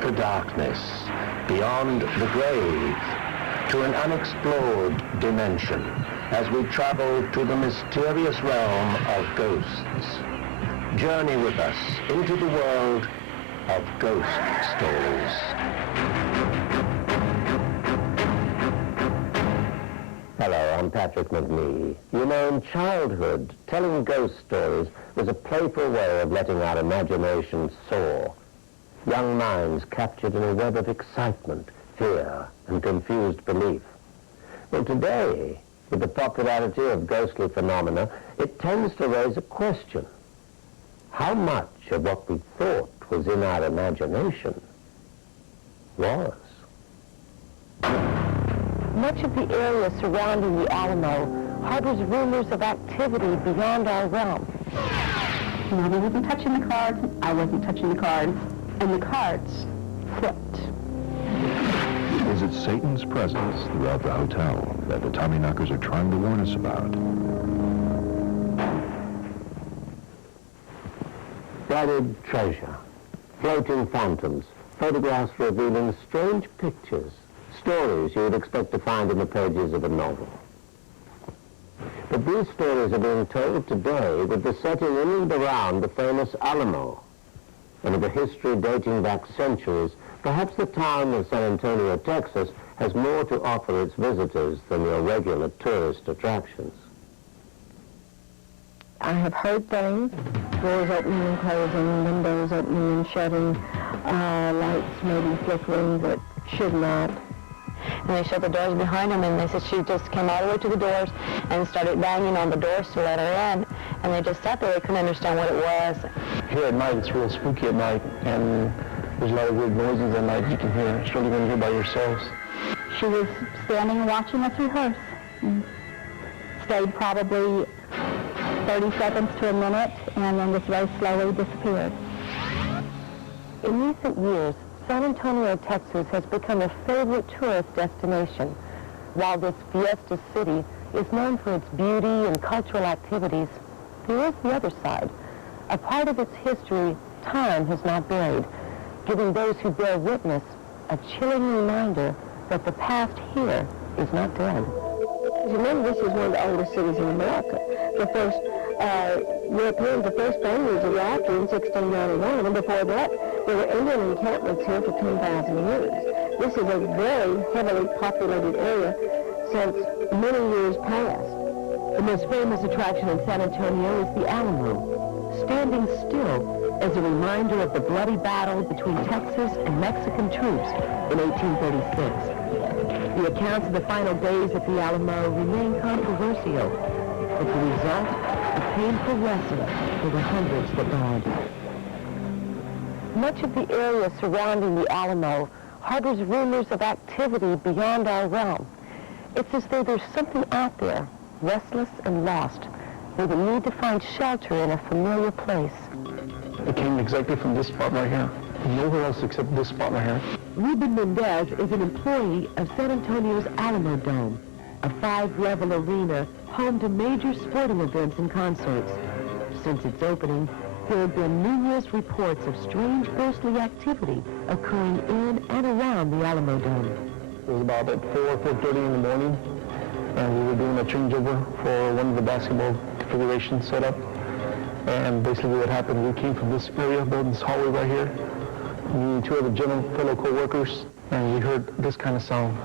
the darkness, beyond the grave, to an unexplored dimension as we travel to the mysterious realm of ghosts. Journey with us into the world of ghost stories. Hello, I'm Patrick Macnee. You know, in childhood, telling ghost stories was a playful way of letting our imagination soar. Young minds captured in a web of excitement, fear, and confused belief. Well, today, with the popularity of ghostly phenomena, it tends to raise a question. How much of what we thought was in our imagination was? Much of the area surrounding the Alamo harbors rumors of activity beyond our realm. Mommy wasn't touching the cards, I wasn't touching the cards, and the cards flipped. Is it Satan's presence throughout the hotel that the Tommyknockers are trying to warn us about? Buried treasure, floating phantoms, photographs revealing strange pictures, stories you would expect to find in the pages of a novel. But these stories are being told today with the setting in and around the famous Alamo, and of a history dating back centuries. Perhaps the town of San Antonio, Texas, has more to offer its visitors than your regular tourist attractions. I have heard things, doors opening and closing, windows opening and shutting, lights maybe flickering that should not. And they shut the doors behind them, and they said she just came all the way to the doors and started banging on the doors to let her in. And they just sat there, they couldn't understand what it was. Here at night, it's real spooky at night, and there's a lot of weird noises at night you can hear, especially when you're by yourselves. She was standing and watching us rehearse. Stayed probably 30 seconds to a minute, and then just very slowly disappeared. In recent years, San Antonio, Texas has become a favorite tourist destination. While this Fiesta City is known for its beauty and cultural activities, there is the other side. A part of its history time has not buried, giving those who bear witness a chilling reminder that the past here is not dead. Remember, this is one of the oldest cities in America. The first Europeans, the first Spaniards arrived here in 1691, and before that, there were Indian encampments here for 10,000 years. This is a very heavily populated area since many years past. The most famous attraction in San Antonio is the Alamo, standing still as a reminder of the bloody battle between Texas and Mexican troops in 1836. The accounts of the final days at the Alamo remain controversial, but the result, a painful lesson for the hundreds that died. Much of the area surrounding the Alamo harbors rumors of activity beyond our realm. It's as though there's something out there, restless and lost, with a need to find shelter in a familiar place. It came exactly from this spot right here. Nowhere else except this spot right here. Ruben Mendez is an employee of San Antonio's Alamo Dome, a 5-level arena home to major sporting events and concerts. Since its opening, there have been numerous reports of strange ghostly activity occurring in and around the Alamo Dome. It was about at 4:30 in the morning, and we were doing a changeover for one of the basketball configuration setup. And basically what happened, we came from this area, building this hallway right here, me and 2 other fellow co-workers, and we heard this kind of sound.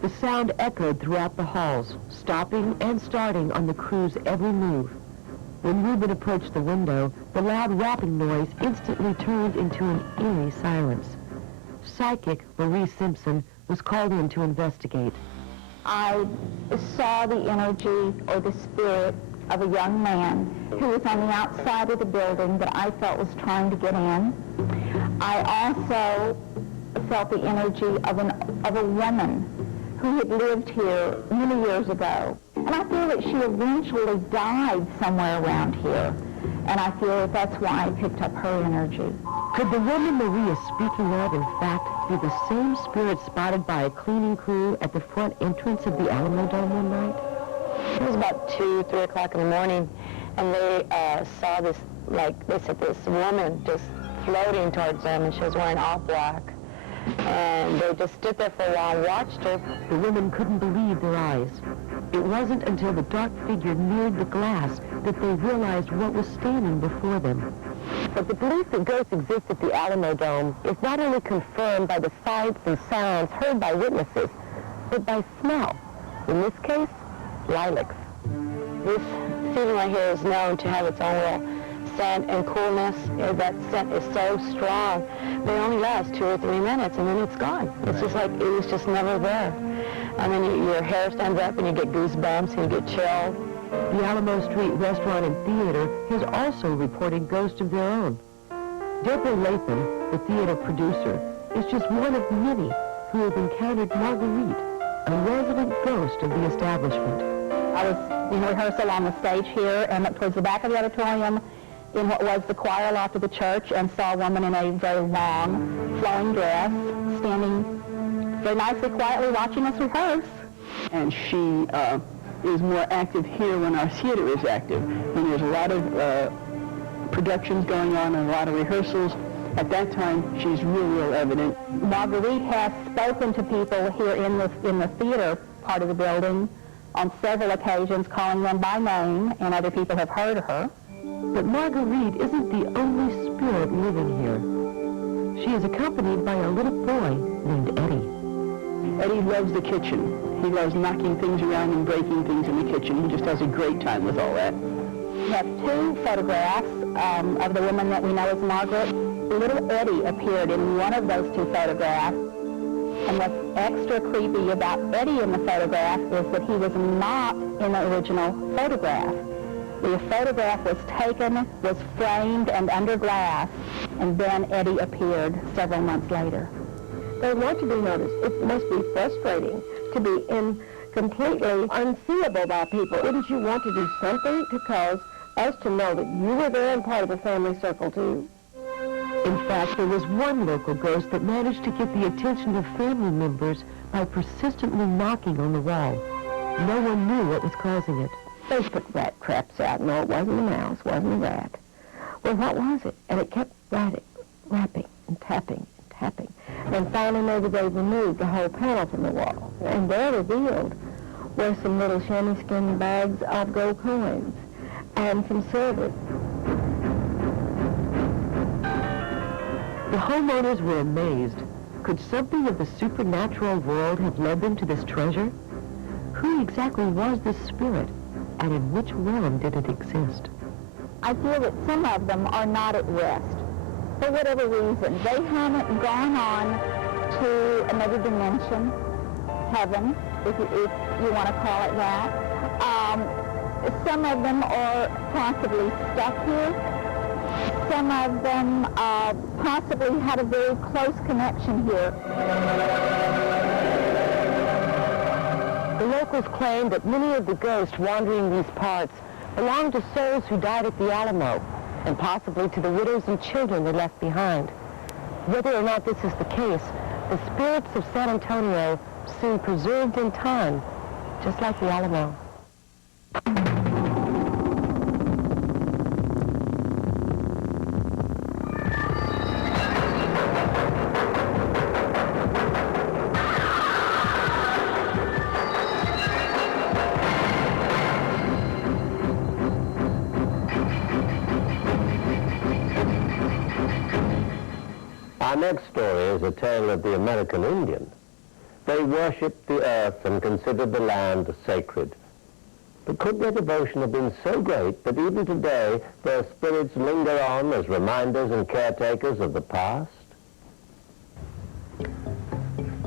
The sound echoed throughout the halls, stopping and starting on the crew's every move. When Ruben approached the window, the loud rapping noise instantly turned into an eerie silence. Psychic Marie Simpson was called in to investigate. I saw the energy or the spirit of a young man who was on the outside of the building that I felt was trying to get in. I also felt the energy of a woman who had lived here many years ago. And I feel that she eventually died somewhere around here. And I feel that that's why I picked up her energy. Could the woman Marie is speaking of, in fact, be the same spirit spotted by a cleaning crew at the front entrance of the Alamo Dome one night? It was about 2, 3 o'clock in the morning, and they saw this, like, they said this woman just floating towards them, and she was wearing all black. And they just stood there for a while and watched her. The women couldn't believe their eyes. It wasn't until the dark figure neared the glass that they realized what was standing before them. But the belief that ghosts exist at the Alamo Dome is not only confirmed by the sights and sounds heard by witnesses, but by smell. In this case, lilacs. This ceiling right here is known to have its own little scent and coolness. That scent is so strong. They only last 2 or 3 minutes, and then it's gone. It's just like it was just never there. I mean, your hair stands up, and you get goosebumps, and you get chilled. The Alamo Street Restaurant and Theater has also reported ghosts of their own. Deborah Latham, the theater producer, is just one of many who have encountered Marguerite, a resident ghost of the establishment. I was in rehearsal on the stage here and up towards the back of the auditorium in what was the choir loft of the church, and saw a woman in a very long, flowing dress standing very nicely, quietly watching us rehearse. And she is more active here when our theater is active. When there's a lot of productions going on and a lot of rehearsals, at that time she's real evident. Marguerite has spoken to people here in the theater part of the building on several occasions, calling them by name, and other people have heard her. But Marguerite isn't the only spirit living here. She is accompanied by a little boy named Eddie. Eddie loves the kitchen. He loves knocking things around and breaking things in the kitchen. He just has a great time with all that. We have 2 photographs of the woman that we know as Margaret. Little Eddie appeared in one of those 2 photographs. And what's extra creepy about Eddie in the photograph is that he was not in the original photograph. The photograph was taken, was framed and under glass, and then Eddie appeared several months later. They want to be noticed. It must be frustrating to be completely unseeable by people. Wouldn't you want to do something to cause us to know that you were there and part of the family circle too? In fact, there was one local ghost that managed to get the attention of family members by persistently knocking on the wall. No one knew what was causing it. They put rat traps out. No, it wasn't a mouse, wasn't a rat. Well, what was it? And it kept rapping and tapping and tapping. And finally, maybe they removed the whole panel from the wall. And there revealed were some little chamois skin bags of gold coins and some silver. The homeowners were amazed. Could something of the supernatural world have led them to this treasure? Who exactly was this spirit, and in which realm did it exist? I feel that some of them are not at rest. For whatever reason, they haven't gone on to another dimension, heaven, if you want to call it that. Some of them are possibly stuck here. Some of them possibly had a very close connection here. The locals claim that many of the ghosts wandering these parts belong to souls who died at the Alamo, and possibly to the widows and children they left behind. Whether or not this is the case, the spirits of San Antonio seem preserved in time, just like the Alamo. Our next story is a tale of the American Indian. They worshipped the earth and considered the land sacred. But could their devotion have been so great that even today their spirits linger on as reminders and caretakers of the past?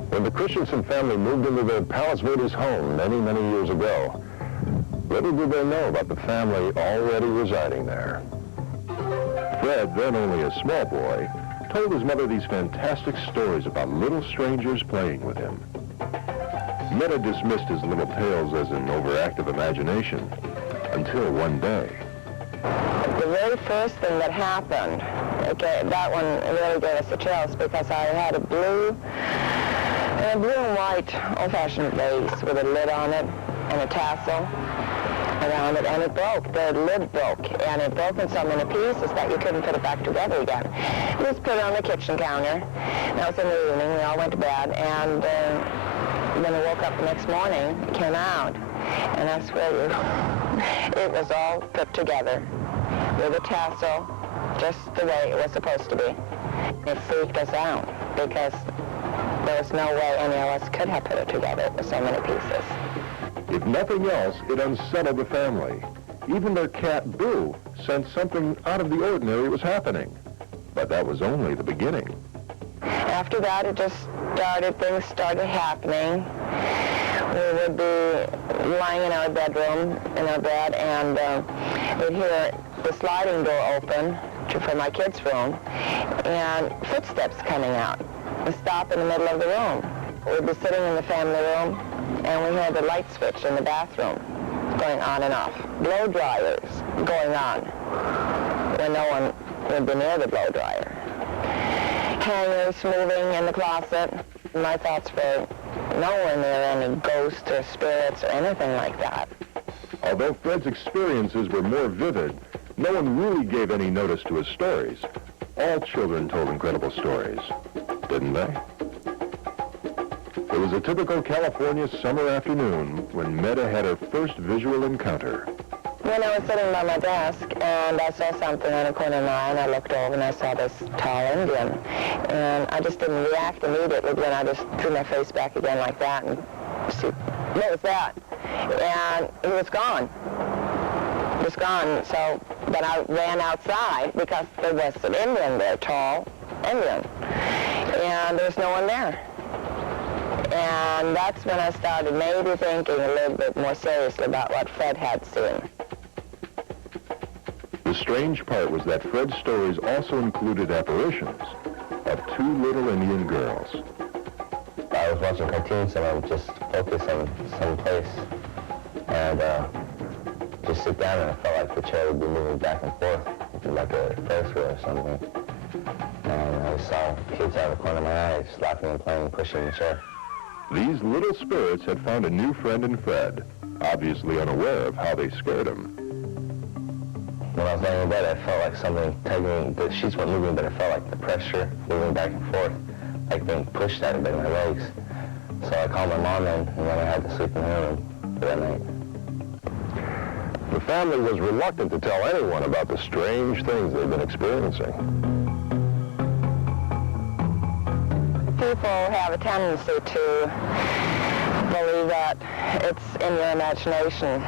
When the Christensen family moved into their Palos Verdes home many years ago, little did they know about the family already residing there. Fred, then only a small boy, told his mother these fantastic stories about little strangers playing with him. Meta dismissed his little tales as an overactive imagination, until one day. The very first thing that happened, okay, that one really gave us the chills because I had a blue and white old-fashioned vase with a lid on it and a tassel. around it, and it broke. The lid broke, and it broke in so many pieces that you couldn't put it back together again. We just put it on the kitchen counter. That was in the evening. We all went to bed, and when we woke up the next morning, it came out, and I swear you, it was all put together with a tassel, just the way it was supposed to be. It freaked us out because there was no way any of us could have put it together with so many pieces. If nothing else, it unsettled the family. Even their cat, Boo, sensed something out of the ordinary was happening. But that was only the beginning. After that, it just started, things started happening. We would be lying in our bedroom, in our bed, and we'd hear the sliding door open for my kids' room, and footsteps coming out. We'd stop in the middle of the room. We'd be sitting in the family room, and we heard the light switch in the bathroom going on and off. Blow dryers going on when no one would be near the blow dryer. Hangers moving in the closet. My thoughts were nowhere near any ghosts or spirits or anything like that. Although Fred's experiences were more vivid, no one really gave any notice to his stories. All children told incredible stories, didn't they? It was a typical California summer afternoon when Meta had her first visual encounter. When I was sitting by my desk and I saw something on the corner of my eye, and I looked over and I saw this tall Indian. And I just didn't react immediately, then I just threw my face back again like that and see, what was that? And he was gone. He was gone. So then I ran outside because there was an Indian there, tall Indian. And there was no one there. And that's when I started maybe thinking a little bit more seriously about what Fred had seen. The strange part was that Fred's stories also included apparitions of two little Indian girls. I was watching cartoons and I would just focus on some place and just sit down, and I felt like the chair would be moving back and forth like a Ferris wheel or something. And I saw kids out of the corner of my eyes laughing and playing and pushing the chair. These little spirits had found a new friend in Fred, obviously unaware of how they scared him. When I was laying in bed, I felt like something tugging. The sheets weren't moving, but I felt like the pressure moving back and forth, like being pushed at me by my legs. So I called my mom in, and then I had to sleep in her room for that night. The family was reluctant to tell anyone about the strange things they'd been experiencing. People have a tendency to believe that it's in your imagination.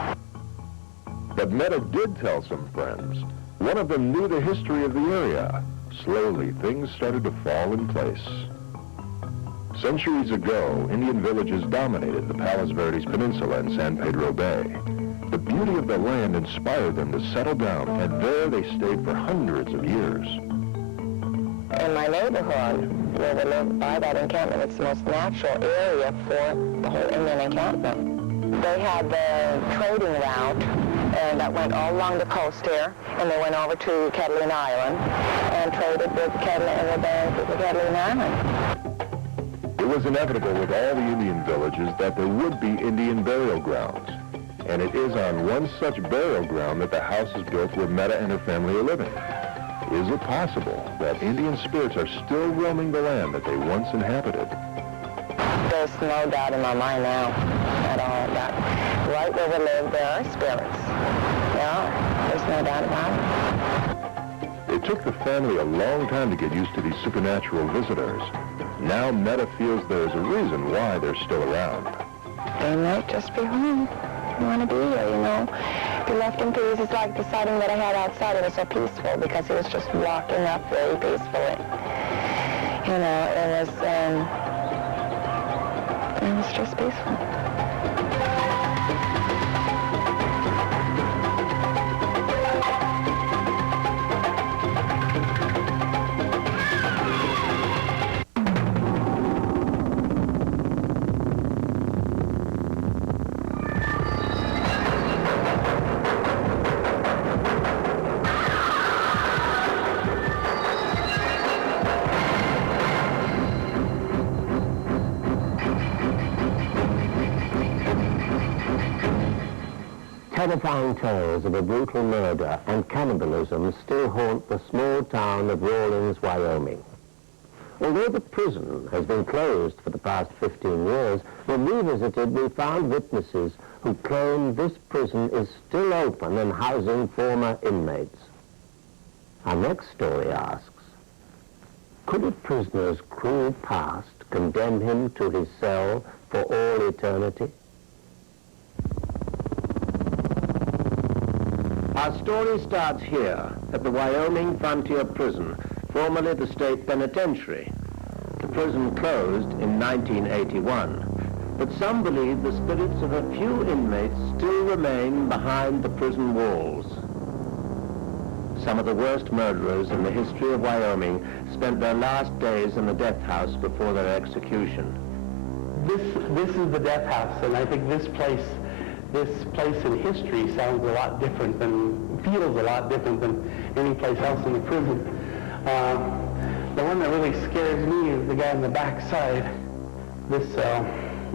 But Meta did tell some friends. One of them knew the history of the area. Slowly, things started to fall in place. Centuries ago, Indian villages dominated the Palos Verdes Peninsula and San Pedro Bay. The beauty of the land inspired them to settle down, and there they stayed for hundreds of years. In my neighborhood, where we live by that encampment, it's the most natural area for the whole Indian encampment. They had the trading route that went all along the coast here, and they went over to Catalina Island and traded with the Catalina Island. It was inevitable with all the Indian villages that there would be Indian burial grounds. And it is on one such burial ground that the house is built where Meta and her family are living. Is it possible that Indian spirits are still roaming the land that they once inhabited? There's no doubt in my mind now at all that right where we live there are spirits. Yeah, there's no doubt about it. It took the family a long time to get used to these supernatural visitors. Now Meta feels there is a reason why they're still around. They might just be home. You want to be here, you know. If you're left in peace, it's like the sighting that I had outside. It was so peaceful because he was just walking up very peacefully. You know, it was just peaceful. Terrifying tales of a brutal murder and cannibalism still haunt the small town of Rawlins, Wyoming. Although the prison has been closed for the past 15 years, when we visited, we found witnesses who claim this prison is still open and housing former inmates. Our next story asks, could a prisoner's cruel past condemn him to his cell for all eternity? Our story starts here, at the Wyoming Frontier Prison, formerly the State Penitentiary. The prison closed in 1981, but some believe the spirits of a few inmates still remain behind the prison walls. Some of the worst murderers in the history of Wyoming spent their last days in the death house before their execution. This is the death house, and I think this place in history sounds a lot different feels a lot different than any place else in the prison. The one that really scares me is the guy on the back side. This cell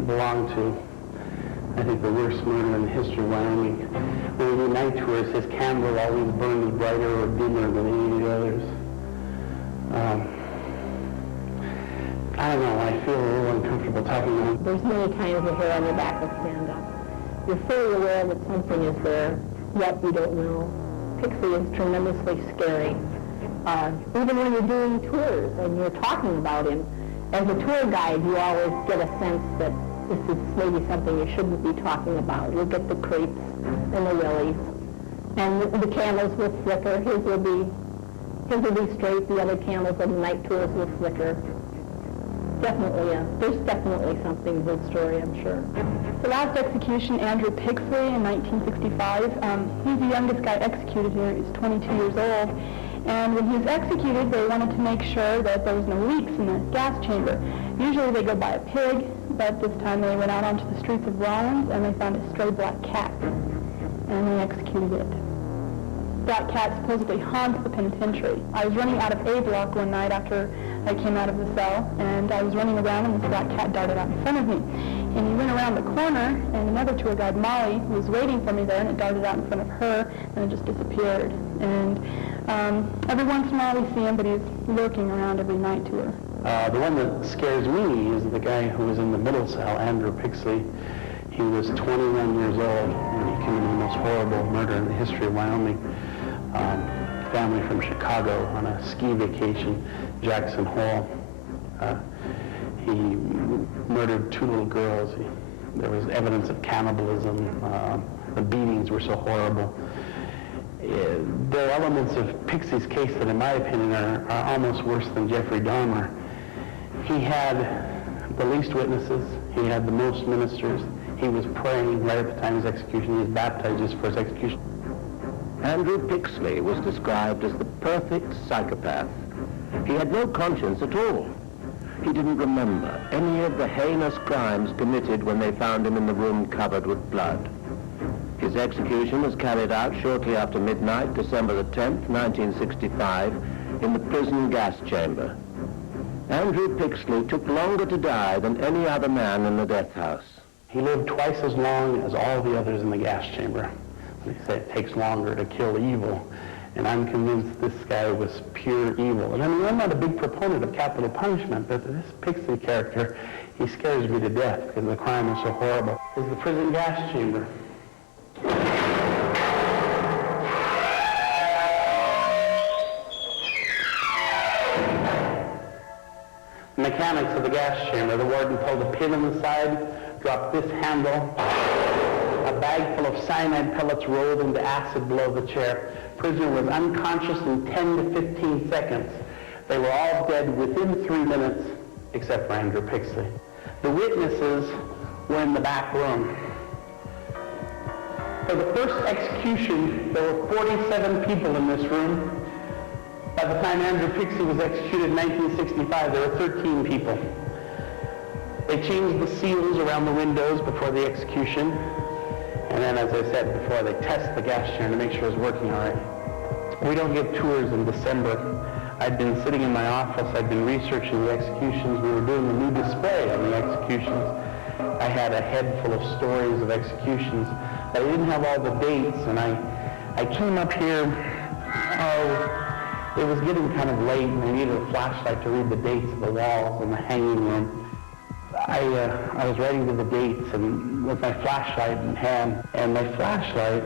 belonged to, I think, the worst murder in the history of Wyoming. When we do night tours, his candle always burned brighter or dimmer than any of the others. I don't know, I feel a little uncomfortable talking about it. There's many times the hair on your back will stand up. You're fully aware that something is there, yet you don't know. Pixie is tremendously scary. Even when you're doing tours and you're talking about him, as a tour guide, you always get a sense that this is maybe something you shouldn't be talking about. You'll get the creeps and the willies. And the candles will flicker. His will be straight. The other candles on the night tours will flicker. There's definitely something to the story, I'm sure. The last execution, Andrew Pixley, in 1965, he's the youngest guy executed here. He's 22 years old. And when he was executed, they wanted to make sure that there was no leaks in the gas chamber. Usually they go by a pig, but this time they went out onto the streets of Rawlins and they found a stray black cat. And they executed it. Black cat supposedly haunts the penitentiary. I was running out of A block one night after I came out of the cell, and I was running around and this black cat darted out in front of me. And he went around the corner, and another tour guide, Molly, was waiting for me there, and it darted out in front of her, and it just disappeared. And every once in a while we see him, but he's lurking around every night tour. The one that scares me is the guy who was in the middle cell, Andrew Pixley. He was 21 years old when he committed the most horrible murder in the history of Wyoming. Family from Chicago on a ski vacation, Jackson Hole. He murdered 2 little girls. There was evidence of cannibalism. The beatings were so horrible. There are elements of Pixie's case that, in my opinion, are almost worse than Jeffrey Dahmer. He had the least witnesses. He had the most ministers. He was praying right at the time of his execution. He was baptized just for his execution. Andrew Pixley was described as the perfect psychopath. He had no conscience at all. He didn't remember any of the heinous crimes committed when they found him in the room covered with blood. His execution was carried out shortly after midnight, December the 10th, 1965, in the prison gas chamber. Andrew Pixley took longer to die than any other man in the death house. He lived twice as long as all the others in the gas chamber. They say it takes longer to kill evil, and I'm convinced this guy was pure evil. And I mean, I'm not a big proponent of capital punishment, but this Pixley character, he scares me to death because the crime is so horrible. This is the prison gas chamber. Mechanics of the gas chamber. The warden pulled a pin in the side, dropped this handle. A bag full of cyanide pellets rolled into acid below the chair. Prisoner was unconscious in 10 to 15 seconds. They were all dead within 3 minutes, except for Andrew Pixley. The witnesses were in the back room. For the first execution, there were 47 people in this room. By the time Andrew Pixley was executed in 1965, there were 13 people. They changed the seals around the windows before the execution. And then, as I said before, they test the gas chamber to make sure it's working all right. We don't give tours in December. I'd been sitting in my office. I'd been researching the executions. We were doing a new display on the executions. I I had a head full of stories of executions, but I didn't have all the dates, and I came up here, it was getting kind of late, and I needed a flashlight to read the dates of the walls in the hanging room. I was writing to the dates and with my flashlight in hand, and my flashlight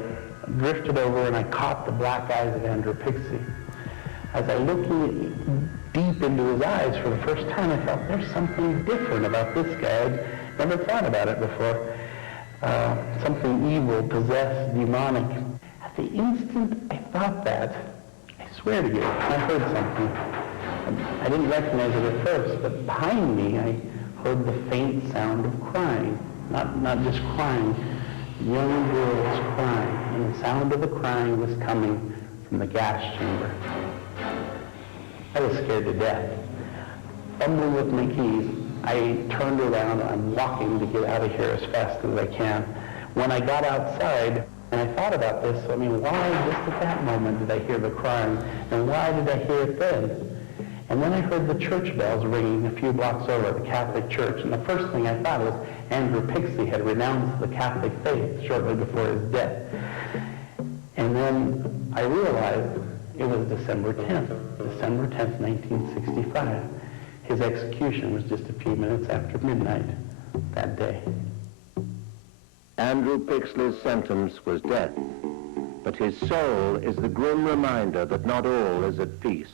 drifted over and I caught the black eyes of Andrew Pixley. As I looked deep into his eyes for the first time, I felt there's something different about this guy. I'd never thought about it before. Something evil, possessed, demonic. At the instant I thought that, I swear to you, I heard something. I didn't recognize it at first, but behind me I heard the faint sound of crying. Not just crying, young girls crying. And the sound of the crying was coming from the gas chamber. I was scared to death. Fumbling with my keys, I turned around and I'm walking to get out of here as fast as I can. When I got outside, and I thought about this, why just at that moment did I hear the crying, and why did I hear it then? And then I heard the church bells ringing a few blocks over at the Catholic church, and the first thing I thought was Andrew Pixley had renounced the Catholic faith shortly before his death. And then I realized it was December 10th, 1965. His execution was just a few minutes after midnight that day. Andrew Pixley's sentence was death, but his soul is the grim reminder that not all is at peace.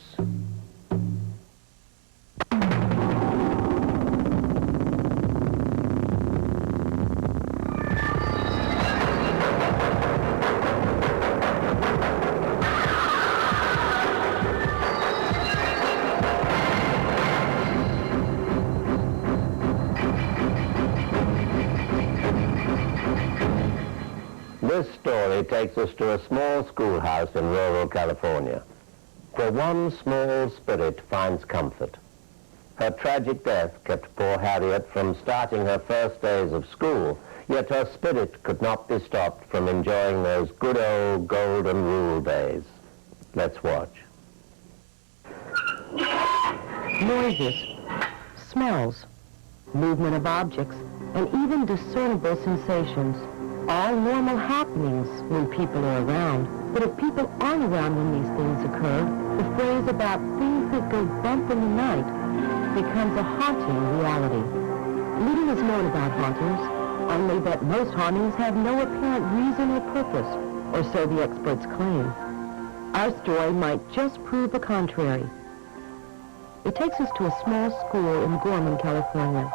This story takes us to a small schoolhouse in rural California, where one small spirit finds comfort. Her tragic death kept poor Harriet from starting her first days of school, yet her spirit could not be stopped from enjoying those good old golden rule days. Let's watch. Noises, smells, movement of objects, and even discernible sensations. All normal happenings when people are around. But if people aren't around when these things occur, the phrase about things that go bump in the night becomes a haunting reality. Little is known about hauntings, only that most hauntings have no apparent reason or purpose, or so the experts claim. Our story might just prove the contrary. It takes us to a small school in Gorman, California.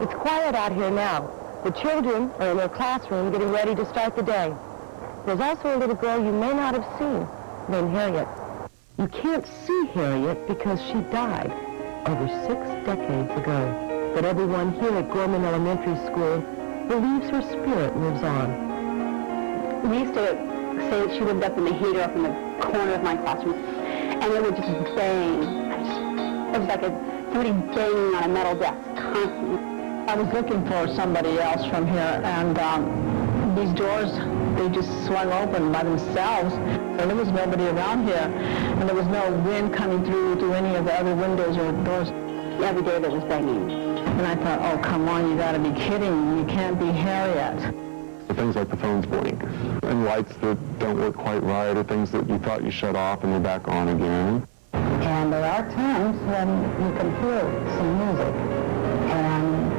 It's quiet out here now. The children are in their classroom getting ready to start the day. There's also a little girl you may not have seen, named Harriet. You can't see Harriet because she died over 6 decades ago. But everyone here at Gorman Elementary School believes her spirit lives on. We used to say that she lived up in the heater up in the corner of my classroom, and it would just bang. It was like somebody banging on a metal desk constantly. I was looking for somebody else from here, and these doors, they just swung open by themselves, and there was nobody around here, and there was no wind coming through any of the other windows or doors. Every day there was banging. And I thought, oh, come on, you gotta be kidding. You can't be Harriet. Things like the phones blink, and lights that don't work quite right, or things that you thought you shut off and they're back on again. And there are times when you can hear some music, and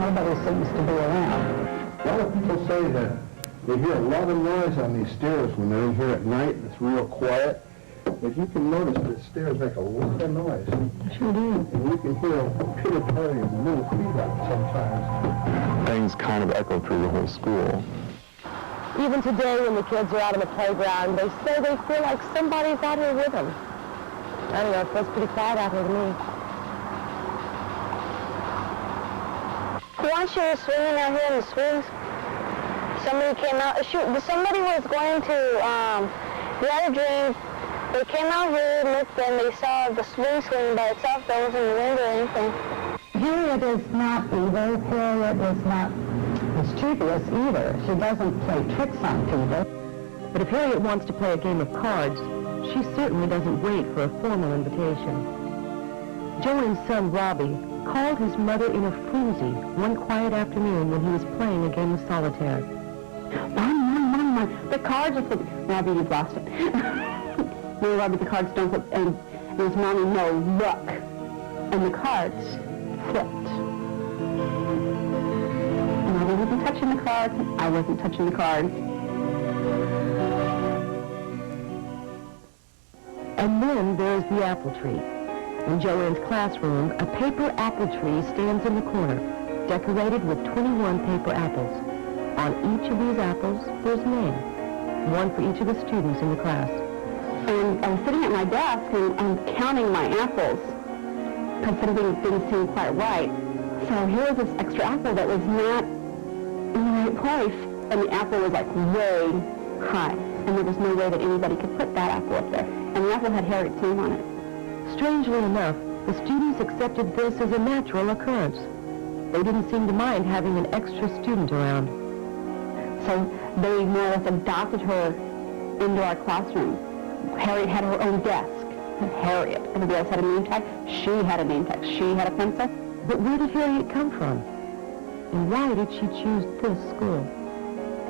nobody seems to be around. A lot of people say that they hear a lot of noise on these stairs when they're in here at night. It's real quiet. But you can notice that stairs make a lot of noise. Sure do. And you can hear a pitter-pattering of little feet up sometimes. Things kind of echo through the whole school. Even today when the kids are out on the playground, they say they feel like somebody's out here with them. I don't know, it feels pretty quiet out here to me. Once she was swinging out here in the swings, somebody came out. Somebody was going to the other dream. They came out here and looked, and they saw the swing swinging by itself. That wasn't the wind or anything. Harriet is not evil. Harriet is not mischievous either. She doesn't play tricks on people. But if Harriet wants to play a game of cards, she certainly doesn't wait for a formal invitation. Joanne's son, Robbie, recalled his mother in a frenzy one quiet afternoon when he was playing a game of solitaire. Mom, the cards are flipping. Robbie, you've lost it. No, Robbie, the cards don't flip. And it was, Mommy, no, look. And the cards flipped. And I wasn't touching the cards. I wasn't touching the cards. And then there's the apple tree. In Joanne's classroom, a paper apple tree stands in the corner, decorated with 21 paper apples. On each of these apples, there's a name, one for each of the students in the class. And I was sitting at my desk and I'm counting my apples because something didn't seem quite right. So here was this extra apple that was not in the right place, and the apple was like way high. And there was no way that anybody could put that apple up there. And the apple had Harriet's name on it. Strangely enough, the students accepted this as a natural occurrence. They didn't seem to mind having an extra student around. So they more or less adopted her into our classroom. Harriet had her own desk. Harriet. Everybody else had a name tag. She had a name tag. She had a pencil. But where did Harriet come from? And why did she choose this school?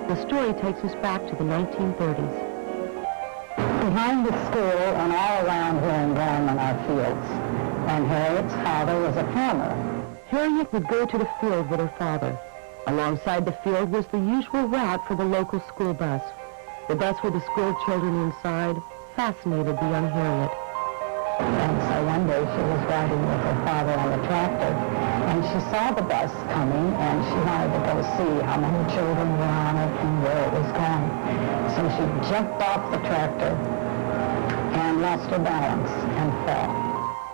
The story takes us back to the 1930s. Behind the school and all around here in Gorman are fields, and Harriet's father was a farmer. Harriet would go to the field with her father. Alongside the field was the usual route for the local school bus. The bus with the school children inside fascinated the young Harriet. And so one day she was riding with her father on the tractor, and she saw the bus coming, and she wanted to go see how many children were on it and where it was going. So she jumped off the tractor and lost her balance and fell.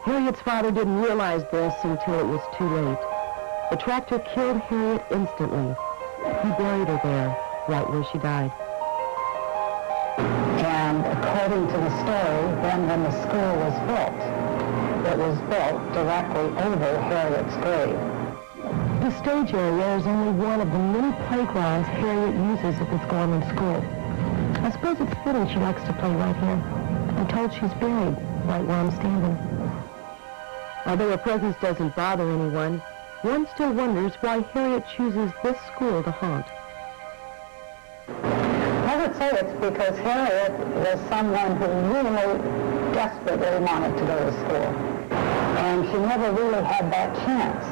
Harriet's father didn't realize this until it was too late. The tractor killed Harriet instantly. He buried her there, right where she died. And according to the story, then when the school was built, it was built directly over Harriet's grave. The stage area is only one of the many playgrounds Harriet uses at this Gorman school. I suppose it's fitting she likes to play right here. I'm told she's buried right where I'm standing. Although her presence doesn't bother anyone, one still wonders why Harriet chooses this school to haunt. I would say it's because Harriet was someone who really desperately wanted to go to school. And she never really had that chance.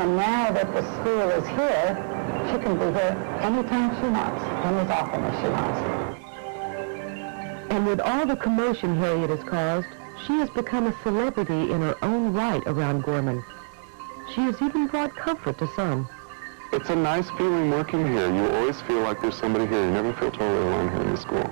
And now that the school is here, she can be here anytime she wants, and as often as she wants. And with all the commotion Harriet has caused, she has become a celebrity in her own right around Gorman. She has even brought comfort to some. It's a nice feeling working here. You always feel like there's somebody here. You never feel totally alone here in the school.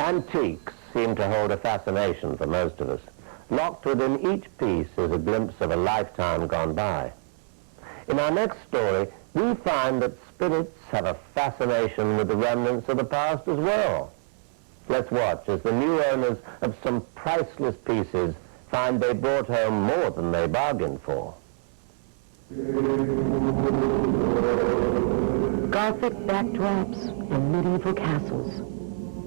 Antiques seem to hold a fascination for most of us. Locked within each piece is a glimpse of a lifetime gone by. In our next story, we find that spirits have a fascination with the remnants of the past as well. Let's watch as the new owners of some priceless pieces find they brought home more than they bargained for. Gothic backdrops and medieval castles.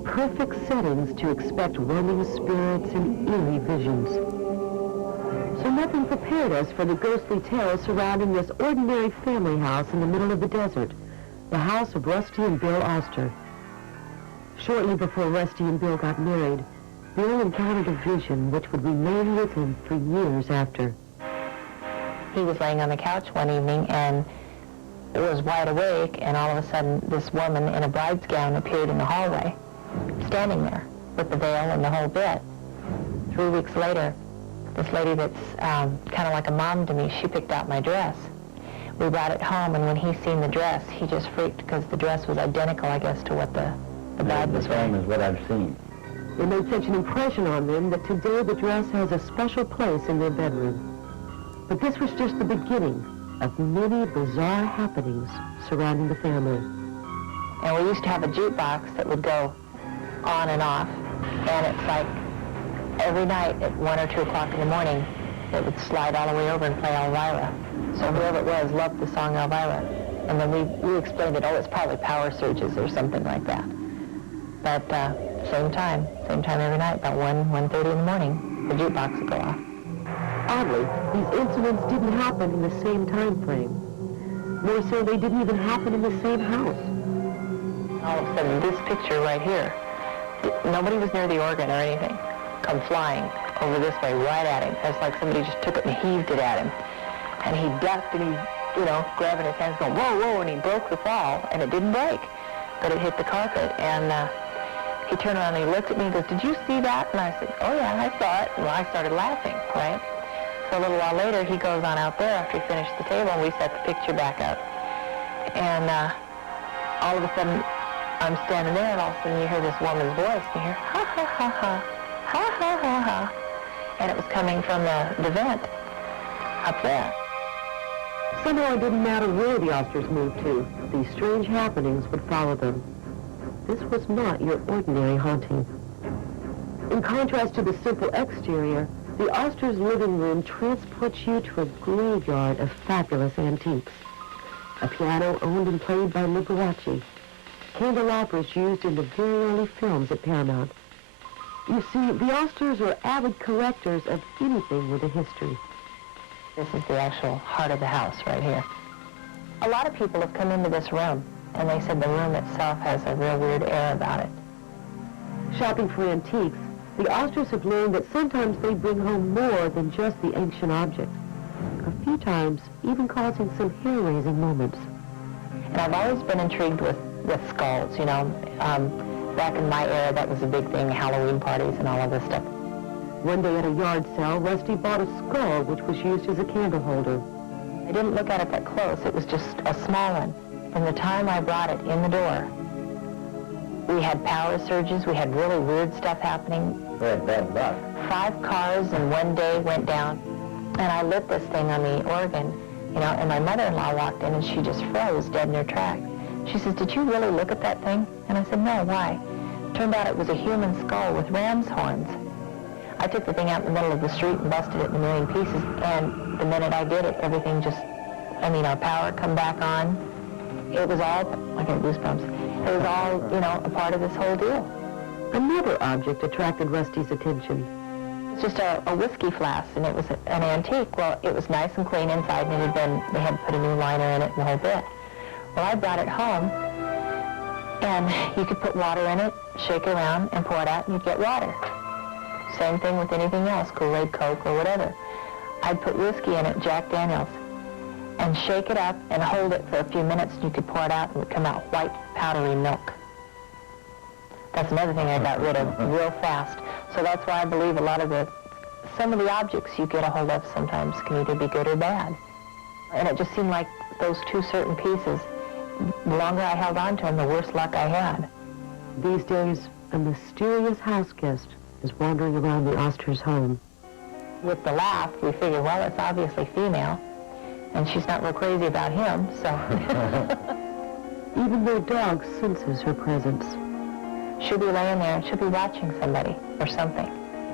Perfect settings to expect roaming spirits and eerie visions. So nothing prepared us for the ghostly tales surrounding this ordinary family house in the middle of the desert, the house of Rusty and Bill Oster. Shortly before Rusty and Bill got married, Bill encountered a vision which would remain with him for years after. He was laying on the couch one evening and was wide awake, and all of a sudden this woman in a bride's gown appeared in the hallway, standing there with the veil and the whole bit. 3 weeks later, this lady that's kind of like a mom to me, she picked out my dress. We brought it home, and when he seen the dress, he just freaked because the dress was identical, I guess, to what the bride was wearing. The same as what I've seen. It made such an impression on them that today the dress has a special place in their bedroom. But this was just the beginning of many bizarre happenings surrounding the family. And we used to have a jukebox that would go on and off. And it's like every night at 1 or 2 o'clock in the morning, it would slide all the way over and play Elvira. So whoever it was loved the song Elvira. And then we explained it, oh, it's probably power surges or something like that. But same time every night, about 1:30 in the morning, the jukebox would go off. Oddly, these incidents didn't happen in the same time frame. More so, they didn't even happen in the same house. All of a sudden, this picture right here, nobody was near the organ or anything, come flying over this way right at him. It's like somebody just took it and heaved it at him. And he ducked and he, grabbing his hands going, whoa, whoa, and he broke the fall, and it didn't break, but it hit the carpet. And he turned around and he looked at me and goes, did you see that? And I said, oh yeah, I saw it. Well, I started laughing, right? So a little while later, he goes on out there after he finished the table, and we set the picture back up. And all of a sudden, I'm standing there, and all of a sudden you hear this woman's voice, and you hear, ha, ha, ha, ha, ha, ha, ha, ha. And it was coming from the vent up there. Somehow it didn't matter where the Osters moved to. These strange happenings would follow them. This was not your ordinary haunting. In contrast to the simple exterior, the Osters' living room transports you to a graveyard of fabulous antiques. A piano owned and played by Liberace. Candelabras used in the very early films at Paramount. You see, the Osters were avid collectors of anything with a history. This is the actual heart of the house right here. A lot of people have come into this room, and they said the room itself has a real weird air about it. Shopping for antiques, the Osters have learned that sometimes they bring home more than just the ancient object. A few times, even causing some hair-raising moments. And I've always been intrigued with skulls, back in my era, that was a big thing, Halloween parties and all of this stuff. One day at a yard sale, Rusty bought a skull which was used as a candle holder. I didn't look at it that close. It was just a small one. From the time I brought it in the door, we had power surges. We had really weird stuff happening. We had bad luck. 5 cars in one day went down, and I lit this thing on the organ, and my mother-in-law walked in, and she just froze dead in her tracks. She says, did you really look at that thing? And I said, no, why? Turned out it was a human skull with ram's horns. I took the thing out in the middle of the street and busted it in a million pieces, and the minute I did it, everything just, our power come back on. It was all, I get goosebumps, it was all, a part of this whole deal. Another object attracted Rusty's attention. It's just a whiskey flask, and it was an antique. Well, it was nice and clean inside, and they had put a new liner in it and the whole bit. Well, I brought it home, and you could put water in it, shake it around, and pour it out, and you'd get water. Same thing with anything else, Kool-Aid, Coke, or whatever. I'd put whiskey in it, Jack Daniels, and shake it up and hold it for a few minutes, and you could pour it out, and it would come out white, powdery milk. That's another thing I got rid of real fast. So that's why I believe some of the objects you get a hold of sometimes can either be good or bad. And it just seemed like those 2 certain pieces, the longer I held on to them, the worse luck I had. These days, a mysterious house guest is wandering around the Osters' home. With the laugh, we figure, well, it's obviously female, and she's not real crazy about him, so. Even their dog senses her presence. She'll be laying there, and she'll be watching somebody or something.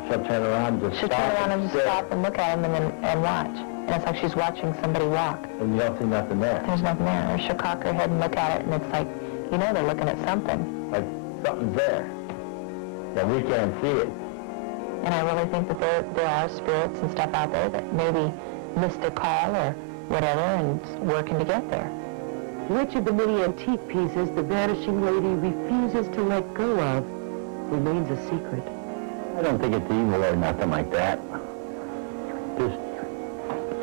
She'll turn around and She'll turn around and just stop and look at him and watch. And it's like she's watching somebody walk. And you don't see nothing there. There's nothing there. Or she'll cock her head and look at it, and it's like, they're looking at something. Like something's there. That we can't see it. And I really think that there are spirits and stuff out there that maybe missed a call or whatever and working to get there. Which of the many antique pieces the vanishing lady refuses to let go of remains a secret. I don't think it's evil or nothing like that. Just,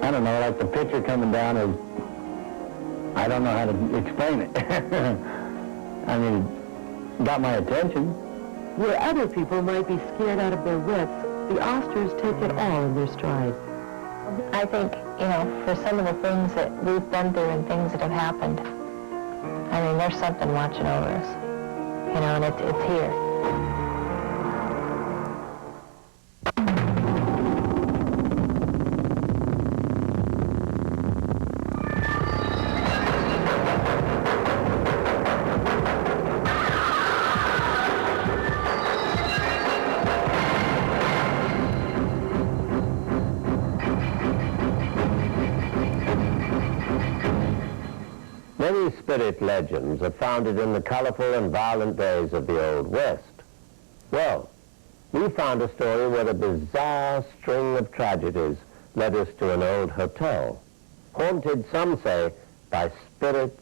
I don't know, like the picture coming down is, I don't know how to explain it. I mean, it got my attention. Where other people might be scared out of their wits, the Osters take it all in their stride. I think, for some of the things that we've been through and things that have happened, there's something watching over us, and it's here. Many spirit legends are founded in the colorful and violent days of the Old West. Well, we found a story where a bizarre string of tragedies led us to an old hotel, haunted, some say, by spirits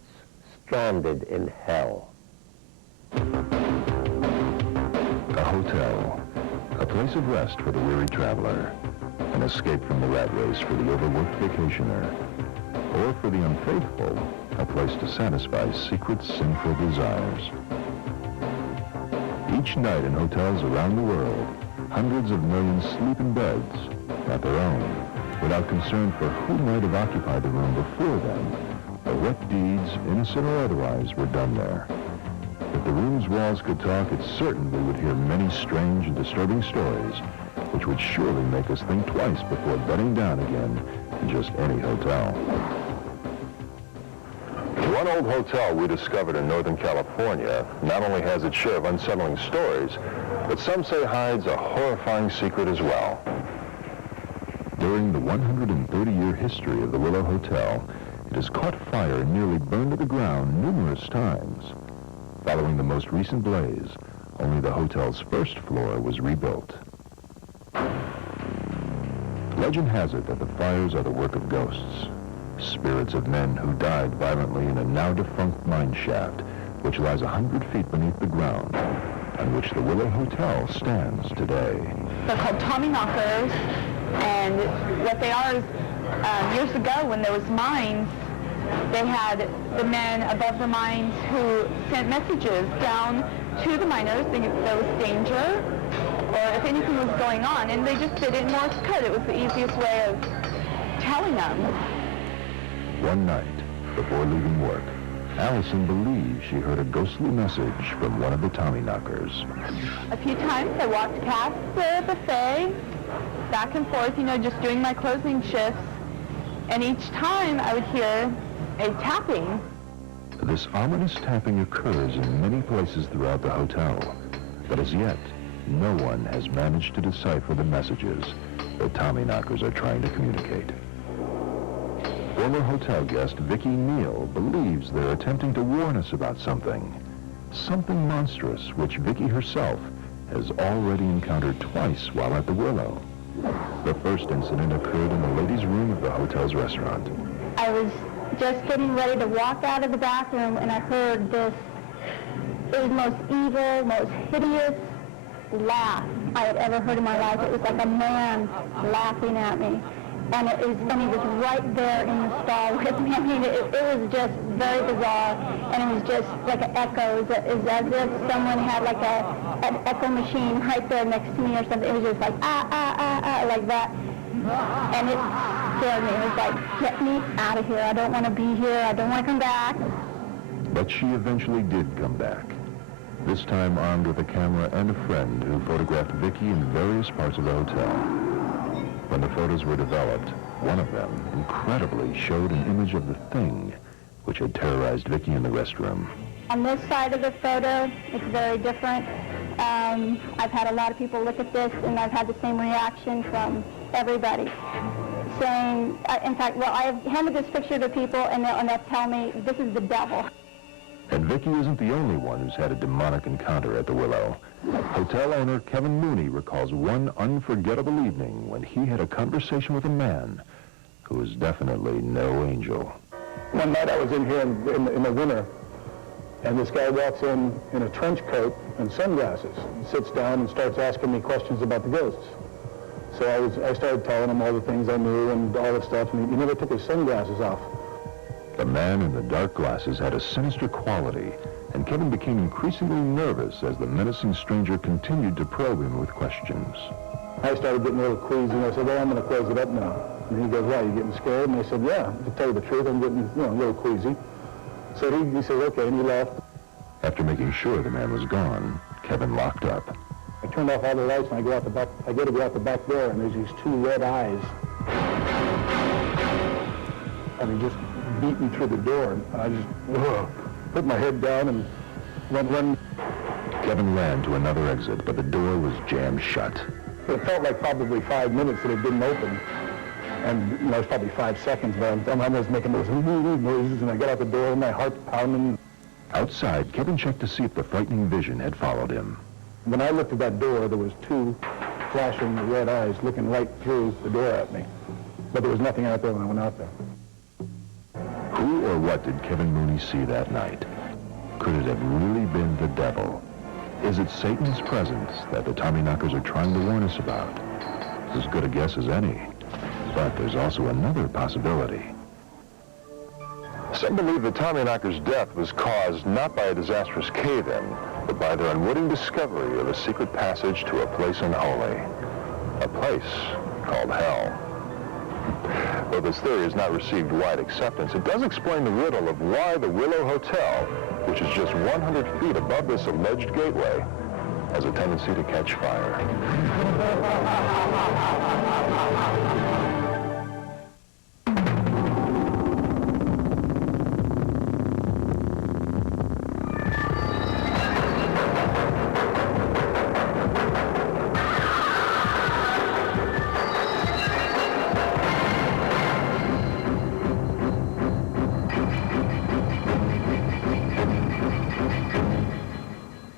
stranded in hell. A hotel, a place of rest for the weary traveler, an escape from the rat race for the overworked vacationer, or for the unfaithful, a place to satisfy secret sinful desires. Each night in hotels around the world, hundreds of millions sleep in beds, not their own, without concern for who might have occupied the room before them, or what deeds, innocent or otherwise, were done there. If the room's walls could talk, it's certain we would hear many strange and disturbing stories, which would surely make us think twice before bedding down again in just any hotel. One old hotel we discovered in Northern California not only has its share of unsettling stories, but some say hides a horrifying secret as well. During the 130-year history of the Willow Hotel, it has caught fire and nearly burned to the ground numerous times. Following the most recent blaze, only the hotel's first floor was rebuilt. Legend has it that the fires are the work of ghosts, spirits of men who died violently in a now-defunct mine shaft, which lies 100 feet beneath the ground, on which the Willow Hotel stands today. They're called Tommy knockers, and what they are is, years ago when there was mines, they had the men above the mines who sent messages down to the miners thinking there was danger or if anything was going on, and they just did it in Morse code. It was the easiest way of telling them. One night, before leaving work, Allison believed she heard a ghostly message from one of the Tommyknockers. A few times I walked past the buffet, back and forth, just doing my closing shifts, and each time I would hear a tapping. This ominous tapping occurs in many places throughout the hotel, but as yet, no one has managed to decipher the messages the Tommyknockers are trying to communicate. Former hotel guest Vicki Neal believes they're attempting to warn us about something monstrous which Vicki herself has already encountered twice while at the Willow. The first incident occurred in the ladies' room of the hotel's restaurant. I was just getting ready to walk out of the bathroom, and I heard this, it was the most evil, most hideous laugh I had ever heard in my life. It was like a man laughing at me. And he was right there in the stall with me. I mean, it was just very bizarre, and it was just like an echo. It was as if someone had like an echo machine right there next to me or something. It was just like, like that. And it scared me. It was like, get me out of here. I don't want to be here. I don't want to come back. But she eventually did come back, this time armed with a camera and a friend who photographed Vicki in various parts of the hotel. When the photos were developed, one of them, incredibly, showed an image of the thing which had terrorized Vicki in the restroom. On this side of the photo, it's very different. I've had a lot of people look at this, and I've had the same reaction from everybody, saying, in fact, well, I have handed this picture to people, and they'll tell me, this is the devil. And Vicki isn't the only one who's had a demonic encounter at the Willow. Hotel owner Kevin Mooney recalls one unforgettable evening when he had a conversation with a man who was definitely no angel. One night I was in here in the winter, and this guy walks in a trench coat and sunglasses. He sits down and starts asking me questions about the ghosts. So I started telling him all the things I knew and all the stuff, and he never took his sunglasses off. The man in the dark glasses had a sinister quality, and Kevin became increasingly nervous as the menacing stranger continued to probe him with questions. I started getting a little queasy, and I said, well, I'm going to close it up now. And he goes, why, you getting scared? And I said, yeah, to tell you the truth, I'm getting, a little queasy. So he said, okay, and he left. After making sure the man was gone, Kevin locked up. I turned off all the lights, and I go to go out the back door, and there's these two red eyes. And he just beat me through the door, and I just put my head down and run. Kevin ran to another exit, but the door was jammed shut. It felt like probably 5 minutes that it didn't open. And it was probably 5 seconds, but I was making those noises, and I got out the door, and my heart's pounding. Outside, Kevin checked to see if the frightening vision had followed him. When I looked at that door, there was 2 flashing red eyes looking right through the door at me. But there was nothing out there when I went out there. Who or what did Kevin Mooney see that night? Could it have really been the devil? Is it Satan's presence that the Tommyknockers are trying to warn us about? It's as good a guess as any. But there's also another possibility. Some believe the Tommyknockers' death was caused not by a disastrous cave-in, but by their unwitting discovery of a secret passage to a place unholy. A place called hell. Though this theory has not received wide acceptance, it does explain the riddle of why the Willow Hotel, which is just 100 feet above this alleged gateway, has a tendency to catch fire.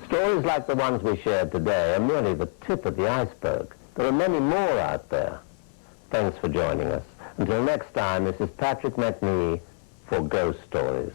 Stories like the ones we shared today are merely the tip of the iceberg. There are many more out there. Thanks for joining us. Until next time, this is Patrick Macnee for Ghost Stories.